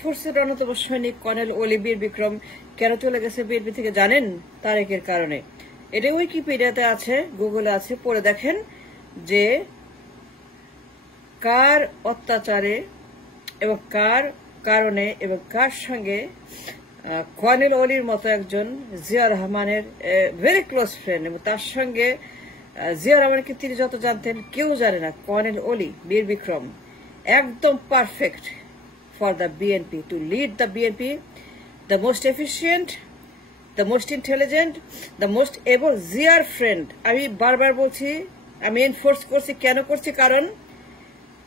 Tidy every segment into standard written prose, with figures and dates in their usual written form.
ফোর্সের অন্যতম সৈনিক কর্নেল অলি বীর বিক্রম কেন চলে গেছে বিএনপি থেকে জানেন? তারেকের কারণে। এটা উইকিপিডিয়াতে আছে, গুগলে আছে, পড়ে দেখেন যে কার অত্যাচারে এবং কার কারণে এবং কার সঙ্গে কর্নেল অলির মতো একজন জিয়া রহমানের ভেরি ক্লোজ ফ্রেন্ড, এবং তার সঙ্গে জিয়া রহমানকে তিনি যত জানতেন কেউ জানে না। কর্নেল অলি বীর বিক্রম একদম perfect for the BNP, to lead the BNP, the most efficient, the most intelligent, the most able জিয়ার ফ্রেন্ড। আমি বারবার বলছি, আমি এনফোর্স করছি, কেন করছি? কারণ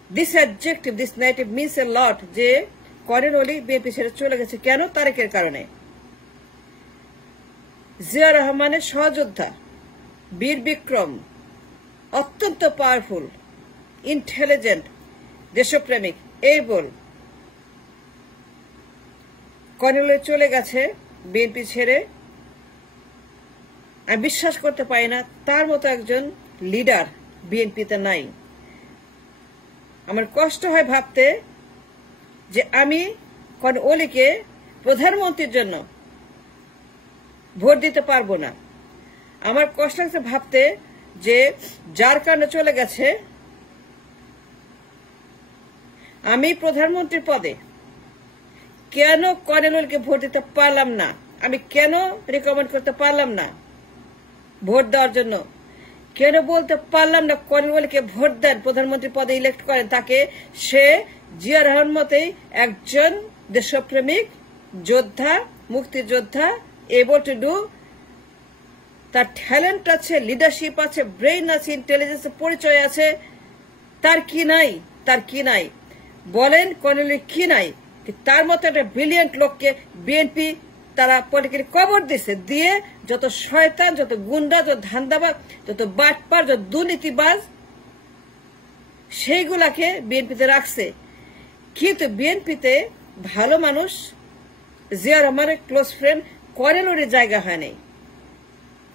this adjective, this negative means a lot, যে কর্নেল অলি বিএনপি ছেড়ে চলে গেছে কেন? তারেকের কারণে। জিয়া রহমানের সহযোদ্ধা বীর বিক্রম অত্যন্ত পাওয়ারফুল, ইন্টেলিজেন্ট, দেশপ্রেমিক, এবল। কর্নেল অলি চলে গেছে বিএনপি ছেড়ে। আমি বিশ্বাস করতে পারি না তার মতো একজন লিডার বিএনপিতে নাই। আমার কষ্ট হয় ভাবতে যে আমি কর্নেল অলিকে প্রধানমন্ত্রীর জন্য ভোট দিতে পারবো না। আমার কষ্ট লাগছে ভাবতে যে যার কারণে চলে গেছে আমি প্রধানমন্ত্রীর পদে কেন কর্নেল অলিকে ভোট দিতে পারলাম না? আমি কেন রিকমেন্ড করতে পারলাম না ভোট দেওয়ার জন্য? কেন বলতে পারলাম না কর্নেল অলিকে ভোট দেন, প্রধানমন্ত্রী পদে ইলেক্ট করেন তাকে? সে জিয়া রহমান মতেই একজন দেশপ্রেমিক যোদ্ধা, মুক্তিযোদ্ধা, এবল টু ডু, তার ট্যালেন্ট আছে, লিডারশিপ আছে, ব্রেইন আছে, ইন্টেলিজেন্স পরিচয় আছে। তার কি নাই? তার কি নাই বলেন? কর্নেল অলি কি নাই? তার মতো একটা ব্রিলিয়েন্ট লোককে বিএনপি তারা পলিটিক্যালি কবর দিছে, দিয়ে যত শয়তান, যত গুন্ডা, যত ধান্দাবাজ, যত বাটপার, যত দুর্নীতিবাজ, সেইগুলাকে বিএনপিতে রাখছে। কিন্তু বিএনপিতে ভালো মানুষ, জিয়া রহমানের ক্লোজ ফ্রেন্ড কর্নেল অলির জায়গা হয় নাই।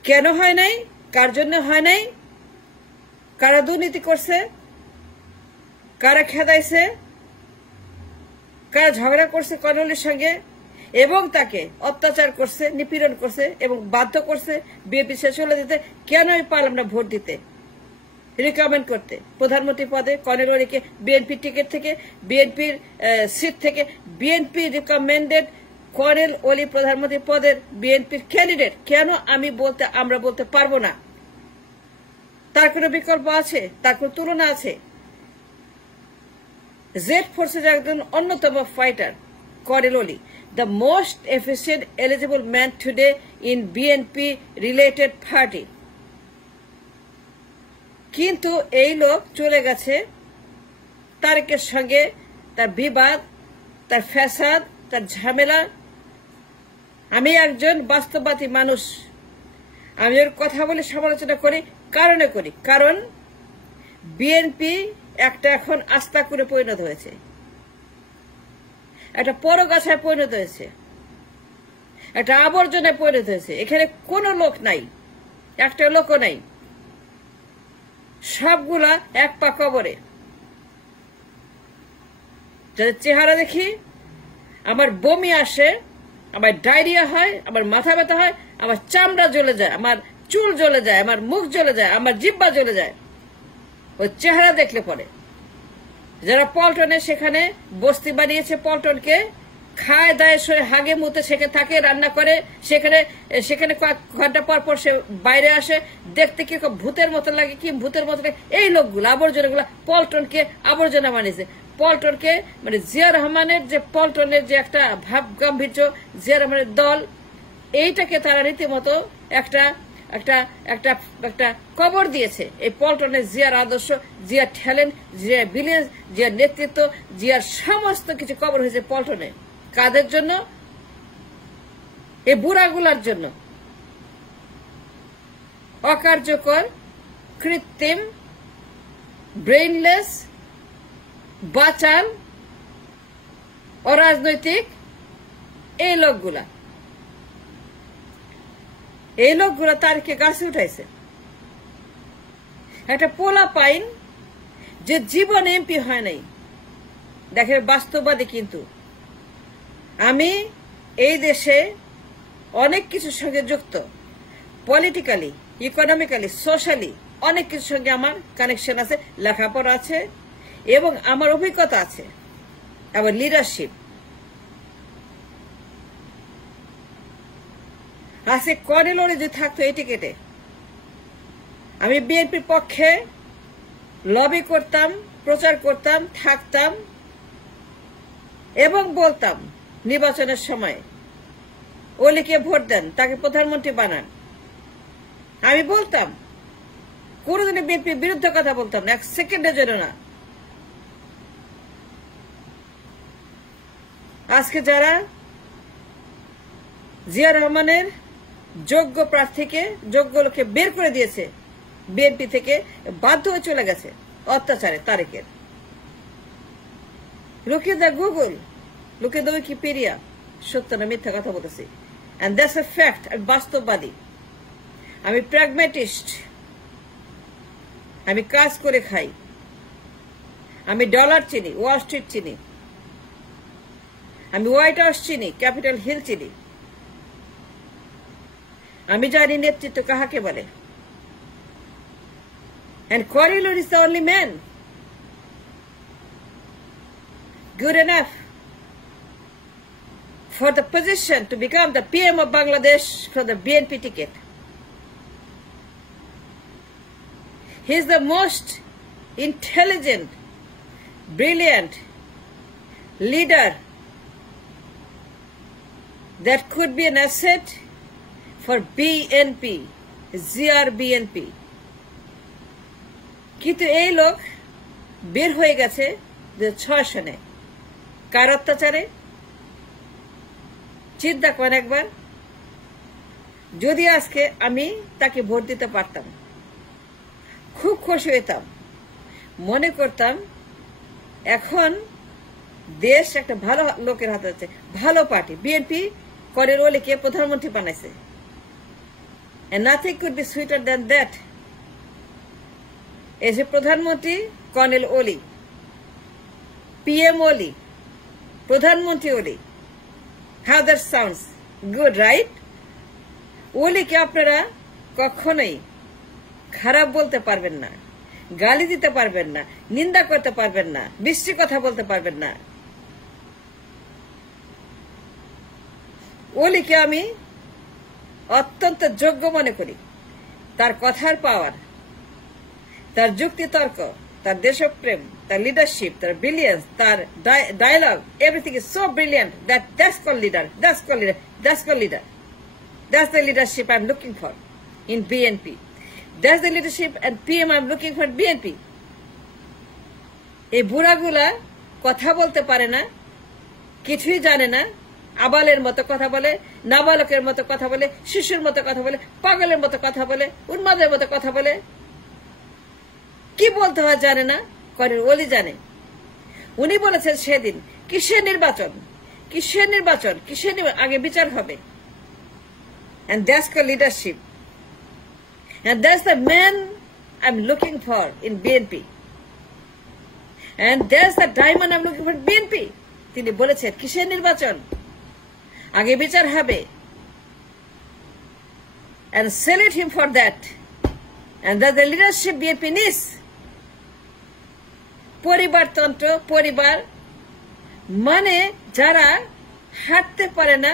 কেন হয় নাই? কার জন্য হয় নাই? কারা দুর্নীতি করছে? কারা খেদাইছে? কারা ঝগড়া করছে কর্নেল অলির সঙ্গে এবং তাকে অত্যাচার করছে, নিপীড়ন করছে এবং বাধ্য করছে বিএনপি ছেড়ে চলে যেতে? কেন আমি পারলাম না ভোট দিতে, রিকমেন্ড করতে প্রধানমন্ত্রী পদে কর্নেল অলিকে? বিএনপি টিকিট থেকে, বিএনপির সিট থেকে বিএনপি রিকমেন্ডেড কর্নেল অলি প্রধানমন্ত্রী পদের বিএনপির ক্যান্ডিডেট। কেন আমরা বলতে পারবো না? তার কোনো বিকল্প আছে? তার কোনো তুলনা আছে? জেড ফোর্সের একজন অন্যতম fighter colonel Oli, the most efficient eligible man today in BNP related party. কিন্তু এই লোক চলে গেছে তারেকের সঙ্গে, তার বিবাদ, তার ফ্যাসাদ, তার ঝামেলা। আমি একজন বাস্তববাদী মানুষ, আমি ওর কথা বলে সমালোচনা করি, কারণ বিএনপি একটা এখন আস্থা করে পরিণত হয়েছে, একটা পরগাছায় পরিণত হয়েছে, একটা আবর্জনায় পরিণত হয়েছে। এখানে কোনো লোক নাই, একটা লোকও নাই, সবগুলা এক পা কবরে। যাদের চেহারা দেখি আমার বমি আসে, আমার ডায়রিয়া হয়, আমার মাথা ব্যথা হয়, আমার চামড়া জ্বলে যায়, আমার চুল জ্বলে যায়, আমার মুখ জ্বলে যায়, আমার জিহ্বা জ্বলে যায় ওই চেহারা দেখলে পরে। যারা পল্টনে সেখানে বস্তি বানিয়েছে, পল্টনকে খায় দায় সরে হাগে মুতে সেখানে থাকে, রান্না করে, সেখানে কয়েক ঘন্টা পর পর সে বাইরে আসে, দেখতে কি ভূতের মতো লাগে, কি ভূতের মতো লাগে। এই লোকগুলো, আবর্জনাগুলো পল্টনকে আবর্জনা বানিয়েছে। পল্টনকে মানে জিয়া রহমানের যে পল্টনের যে একটা ভাব গাম্ভীর্য, জিয়া রহমানের দল, এইটাকে তারা রীতিমতো একটা একটা একটা একটা কবর দিয়েছে। এই পল্টনের জিয়ার আদর্শ, জিয়ার ট্যালেন্ট, জিয়ার বিলিয়েন্স, জিয়ার নেতৃত্ব, জিয়ার সমস্ত কিছু কবর হয়েছে পল্টনে। কাদের জন্য? এই বুড়াগুলার জন্য। অকার্যকর, কৃত্রিম, ব্রেইনলেস, বাচাল, অরাজনৈতিক এই লোকগুলা তারকে গাছে উঠাইছে। একটা পোলা পাইন যে জীবন এমপি হয় নাই, দেখেন বাস্তববাদী, কিন্তু আমি এই দেশে অনেক কিছুর সঙ্গে যুক্ত, পলিটিক্যালি, ইকোনমিক্যালি, সোশ্যালি অনেক কিছুর সঙ্গে আমার কানেকশন আছে, লেখাপড়া আছে এবং আমার অভিজ্ঞতা আছে, আবার লিডারশিপ আজকে কর্নেল ওলি যদি থাকতো এই টিকেটে, আমি বিএনপির পক্ষে লবি করতাম, প্রচার করতাম, থাকতাম এবং বলতাম নির্বাচনের সময় ওলিকে ভোট দেন, তাকে প্রধানমন্ত্রী বানান। আমি বলতাম, কোনদিনই বিএনপির বিরুদ্ধে কথা বলতাম না, এক সেকেন্ডের জন্য না। আজকে যারা জিয়া রহমানের যোগ্য প্রার্থীকে, যোগ্য লোককে বের করে দিয়েছে বিএনপি থেকে, বাধ্য হয়ে চলে গেছে অত্যাচারে তারেকের। লুকিয়ে দা গুগল, লুকিয়ে দা উইকিপিডিয়া, সত্য না মিথ্যা কথা বলতেছি। And that's a fact. আমি বাস্তববাদী, আমি প্র্যাগম্যাটিস্ট, আমি কাজ করে খাই, আমি ডলার চিনি, ওয়াল স্ট্রিট চিনি, আমি হোয়াইট হাউস চিনি, ক্যাপিটাল হিল চিনি, আমি জানি নেতৃত্ব কাহাকে বলে। And Coriolis is the only man good enough for the position to become the PM of Bangladesh for the BNP ticket. He is the most intelligent, brilliant leader that could be an asset for BNP, ZRBNP. কিন্তু এই লোক বের হয়ে গেছে 2006 সনে। কার অত্যাচারে? চিন্তা করেন একবার। যদি আজকে আমি তাকে ভোট দিতে পারতাম, খুব খুশি হইতাম, মনে করতাম এখন দেশ একটা ভালো লোকের হাতে আছে, ভালো পার্টি। বিএনপি কর্নেল ওলিকে প্রধানমন্ত্রী বানাইছে, and nothing could be sweeter than that. এসে প্রধানমন্ত্রী কর্নেল ওলি, পিএম ওলি, প্রধানমন্ত্রী ওলি। How that sounds good, right? ওলিকে আপনারা কখনোই খারাপ বলতে পারবেন না, গালি দিতে পারবেন না, নিন্দা করতে পারবেন না, বিশ্রী কথা বলতে পারবেন না। ওলিকে আমি অত্যন্ত যোগ্য মনে করি। তার কথার পাওয়ার, তার যুক্তি তর্ক, তার দেশপ্রেম, তার লিডারশিপ, তার ব্রিলিয়েন্স, তার dialogue, everything is so brilliant that's called leader, that's called leader, that's called leader. That's the leadership I'm looking for in BNP. That's the leadership and PM I'm looking for BNP. এই বুড়াগুলা কথা বলতে পারে না, কিছুই জানে না, আবালের মতো কথা বলে, নাবালকের মতো কথা বলে, শিশুর মতো কথা বলে, পাগলের মতো কথা বলে, উন্মাদের মতো কথা বলে। কি বলতে হয় জানে না, কর্নেল ওলি জানে। উনি বলেছেন সেদিন, কিসের নির্বাচন, কিসের নির্বাচন, কিসের আগে বিচার হবে। And that's called leadership. And that's the man I'm looking for in BNP. And that's the diamond I'm looking for in BNP. তিনি বলেছেন কিসের নির্বাচন, আগে বিচার হবে। And salute him for that. And that's the leadership BNP needs. পরিবারতন্ত্র, পরিবার মানে যারা হাঁটতে পারে না,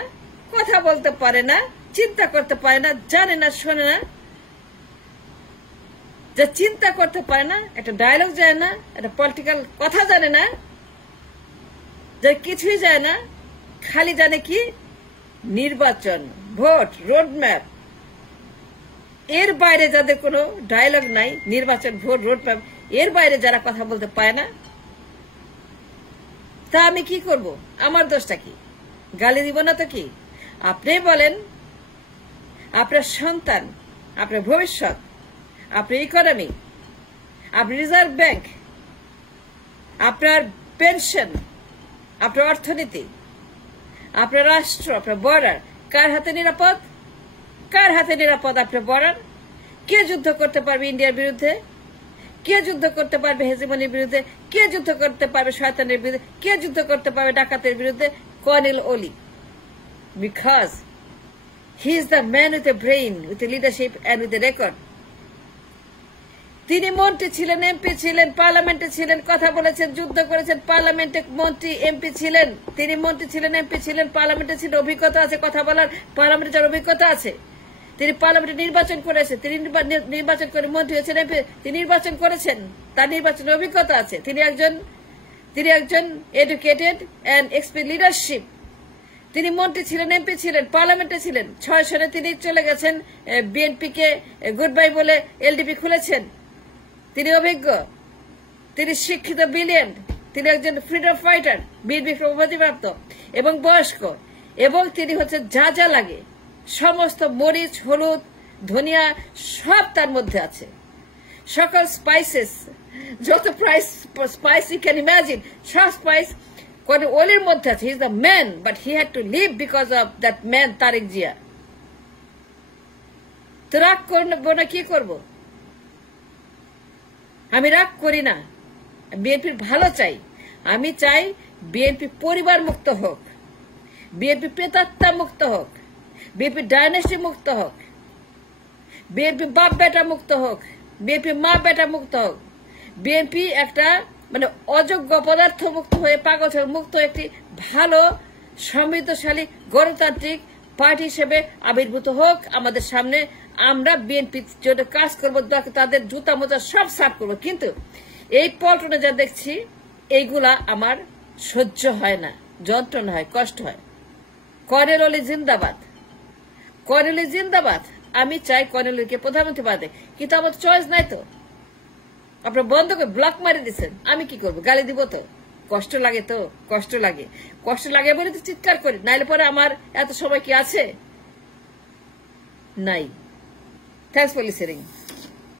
কথা বলতে পারে না, চিন্তা করতে পারে না, জানে না, শোনে না, যা চিন্তা করতে পারে না, একটা ডায়লগ জানে না, একটা পলিটিক্যাল কথা জানে না, যা কিছুই জানে না, খালি জানে কি নির্বাচন, ভোট, রোডম্যাপ। এর বাইরে যাদের কোনো ডায়লগ নাই, নির্বাচন, ভোট, রোডম্যাপ, এর বাইরে যারা কথা বলতে পারে না, তা আমি কি করব? আমার দোষটা কি? গালি দিব না তো কি? আপনি বলেন, আপনার সন্তান, আপনার ভবিষ্যৎ, আপনার ইকোনমি, আপনার রিজার্ভ ব্যাংক, আপনার পেনশন, আপনার অর্থনীতি, আপনার রাষ্ট্র, আপনার বর্ডার কার হাতে নিরাপদ? কার হাতে নিরাপদ আপনার বর্ডার? কে যুদ্ধ করতে পারবে ইন্ডিয়ার বিরুদ্ধে? কে যুদ্ধ করতে পারবে হেজিমনির বিরুদ্ধে? কে যুদ্ধ করতে পারবে শয়তানের বিরুদ্ধে? কে যুদ্ধ করতে পারবে ডাকাতের বিরুদ্ধে? Colonel Oli, because he is the man with a brain, with a leadership and with a record. তিনি মন্ত্রী ছিলেন, এমপি ছিলেন, পার্লামেন্টে ছিলেন, কথা বলেছেন, যুদ্ধ করেছেন, পার্লামেন্টে মন্ত্রী এমপি ছিলেন, তিনি মন্ত্রী ছিলেন, এমপি ছিলেন, পার্লামেন্টে ছিলেন, অভিজ্ঞতা আছে কথা বলার, পার্লামেন্টে যার অভিজ্ঞতা আছে। তিনি পার্লামেন্টে নির্বাচন করেছেন, তিনি নির্বাচন করে মন্ত্রী হয়েছেন, এমপি তিনি নির্বাচন করেছেন, তার নির্বাচনের অভিজ্ঞতা আছে। তিনি একজন এডুকেটেড অ্যান্ড এক্সপিরিয়েন্স লিডারশিপ। তিনি মন্ত্রী ছিলেন, এমপি ছিলেন, পার্লামেন্টে ছিলেন। 6 সনে তিনি চলে গেছেন, বিএনপি কে গুড বাই বলে এলডিপি খুলেছেন। তিনি অভিজ্ঞ, তিনি শিক্ষিত, ব্রিলিয়েন্ট, তিনি একজন ফ্রিডম ফাইটার, বীর বিক্রম উপাধিপ্রাপ্ত এবং বয়স্ক, এবং তিনি হচ্ছে যা যা লাগে সমস্ত মরিচ, হলুদ, ধনিয়া সব তার মধ্যে আছে, সকল স্পাইসেস, যত স্পাইস ইউ ক্যান ইমাজিন, সব স্পাইস কর্নেল ওলির মধ্যে আছে। He is the man, but he had to leave because of that man Tarique Zia. তো রাগ করবো না, কি করবো? আমি রাগ করি না, বিএনপির ভালো চাই। আমি চাই বিএনপি পরিবার মুক্ত হোক, বিএনপি প্রেতাত্মা মুক্ত হোক, বিএনপি ডাইনেস্টি মুক্ত হোক, বিএনপি বাপ বেটা মুক্ত হোক, বিএনপি মা বেটা মুক্ত হোক, বিএনপি একটা মানে অযোগ্য পদার্থ মুক্ত হয়ে, পাগল মুক্ত একটি ভালো সমৃদ্ধশালী গণতান্ত্রিক পার্টি হিসেবে আবির্ভূত হোক আমাদের সামনে। আমরা বিএনপির জন্য কাজ করবো, তাদের জুতা মোজা সব সাফ করবো। কিন্তু এই পল্টনে যা দেখছি, এইগুলা আমার সহ্য হয় না, যন্ত্রণা হয়, কষ্ট হয়। কর্নেল ওলি জিন্দাবাদ, কর্নেল ওলি জিন্দাবাদ। আমি চাই কর্নেল ওলিকে প্রধানমন্ত্রী বাদে, কিন্তু আমার চয়েস নাই তো। আপনার বন্ধ করে ব্লক মারি দিচ্ছেন, আমি কি করবো? গালি দিব তো? কষ্ট লাগে তো, কষ্ট লাগে, কষ্ট লাগে বলে তো চিৎকার করি, নাইলে পরে আমার এত সময় কি আছে? নাই। Thanks for listening.